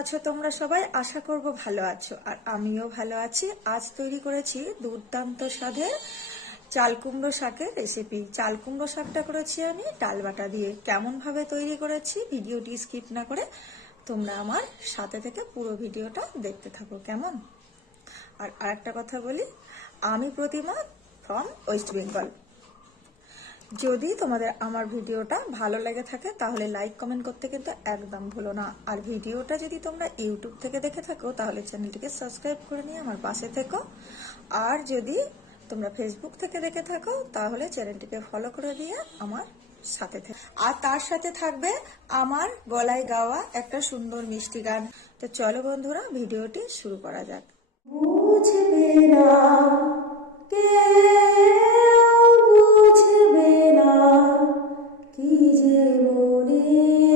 আছো, তোমরা সবাই আশা করব ভালো আছো। আর আমিও ভালো আছি। আজ তৈরি করেছি দুর্দান্ত স্বাদের চাল কুমড়ো শাকের রেসিপি চাল কুমড়ো শাকটা করেছি আমি ডাল বাটা দিয়ে। কেমন ভাবে তৈরি করেছি ভিডিওটি স্কিপ না করে তোমরা আমার সাথে থেকে পুরো ভিডিওটা দেখতে থাকো, কেমন? আর আরেকটা কথা বলি, আমি প্রতিমা ফ্রম ওয়েস্ট বেঙ্গল যদি তোমাদের আমার ভিডিওটা ভালো লেগে থাকে, তাহলে লাইক কমেন্ট করতে কিন্তু একদম ভুলো না। আর ভিডিওটা যদি তোমরা ইউটিউব থেকে দেখে থাকো, তাহলে চ্যানেলটিকে সাবস্ক্রাইব করে নিয়ে আমার পাশে থেকো। আর যদি তোমরা ফেসবুক থেকে দেখে থাকো, তাহলে চ্যানেলটিকে ফলো করে দিয়ে আমার সাথে থেকে। আর তার সাথে থাকবে আমার গলায় গাওয়া একটা সুন্দর মিষ্টি গান। তো চলো বন্ধুরা, ভিডিওটি শুরু করা যাক। বুঝবে না কেউ কি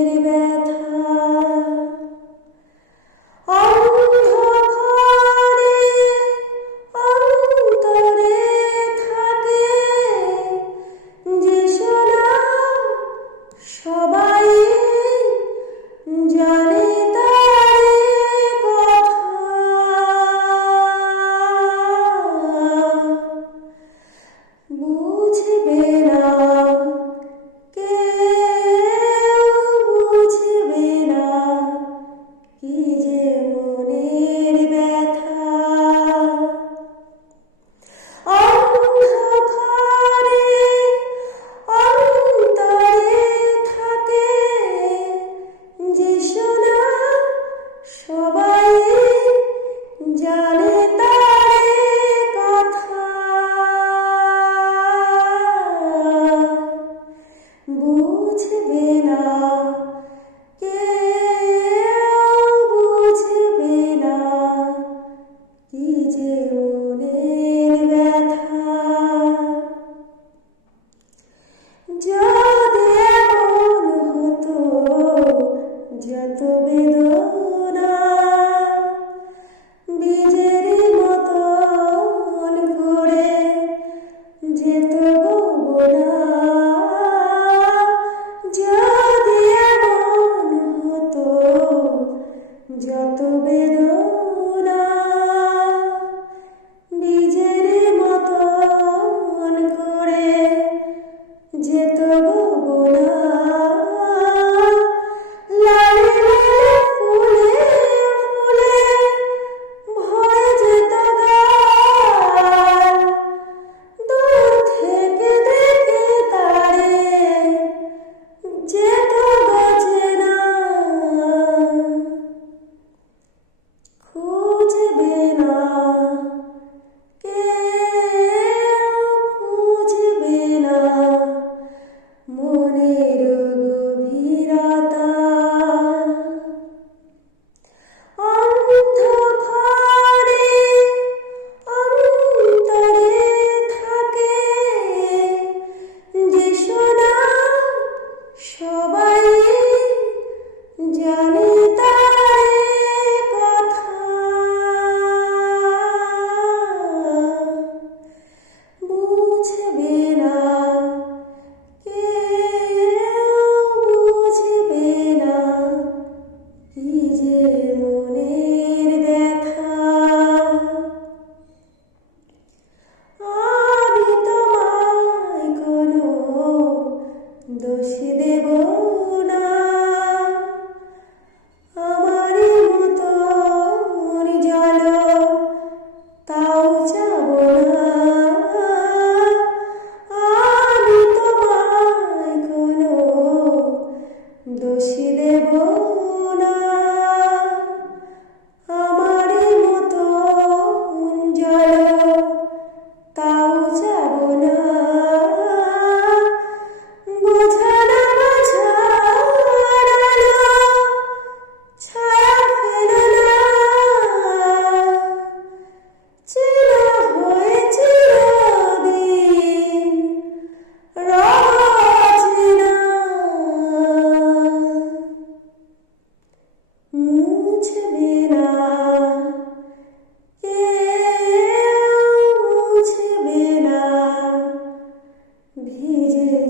যেত Oh no.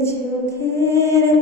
চোখের